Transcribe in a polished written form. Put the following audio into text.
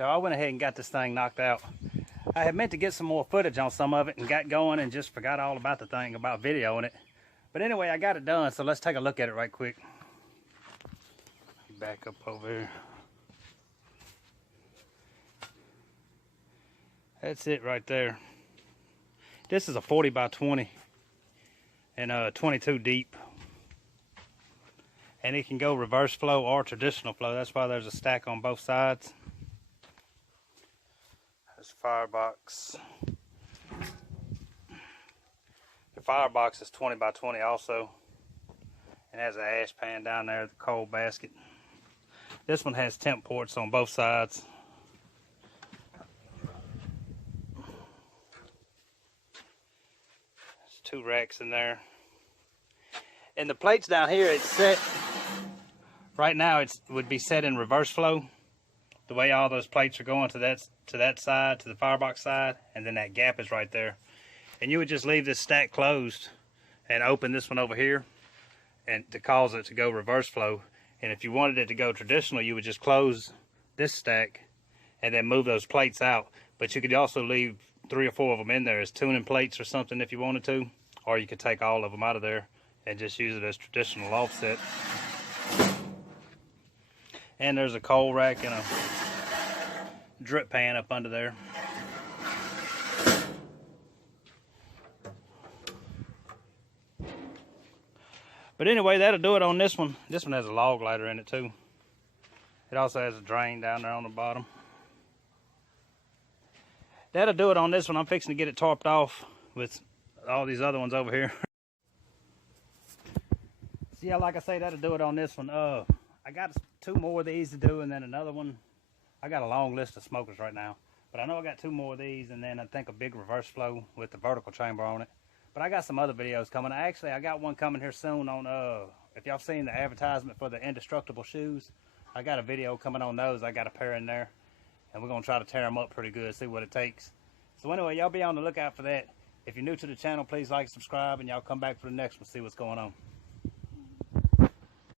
y'all, I went ahead and got this thing knocked out. I had meant to get some more footage on some of it and got going and just forgot all about the thing, about videoing it. But anyway, I got it done, so let's take a look at it right quick. Back up over here. That's it right there. This is a 40 by 20 and 22 deep. And it can go reverse flow or traditional flow. That's why there's a stack on both sides. There's firebox. The firebox is 20 by 20 also. And has an ash pan down there, the coal basket. This one has temp ports on both sides. There's 2 racks in there. And the plates down here, it's set, right now it would be set in reverse flow. The way all those plates are going to that side, to the firebox side, and then that gap is right there. And you would just leave this stack closed and open this one over here and to cause it to go reverse flow. And if you wanted it to go traditional, you would just close this stack and then move those plates out. But you could also leave 3 or 4 of them in there as tuning plates or something if you wanted to, or you could take all of them out of there and just use it as traditional offset. And there's a coal rack and a drip pan up under there. But anyway, that'll do it on this one. This one has a log lighter in it too. It also has a drain down there on the bottom. That'll do it on this one. I'm fixing to get it tarped off with all these other ones over here. So yeah, like I say, that'll do it on this one. I got 2 more of these to do, and then another one. I got a long list of smokers right now, but I know I got 2 more of these, and then I think a big reverse flow with the vertical chamber on it. But I got some other videos coming. Actually, I got one coming here soon on, if y'all seen the advertisement for the indestructible shoes, I got a video coming on those. I got a pair in there, and we're gonna try to tear them up pretty good, see what it takes. So anyway, y'all be on the lookout for that. If you're new to the channel, please like, subscribe, and y'all come back for the next one, see what's going on.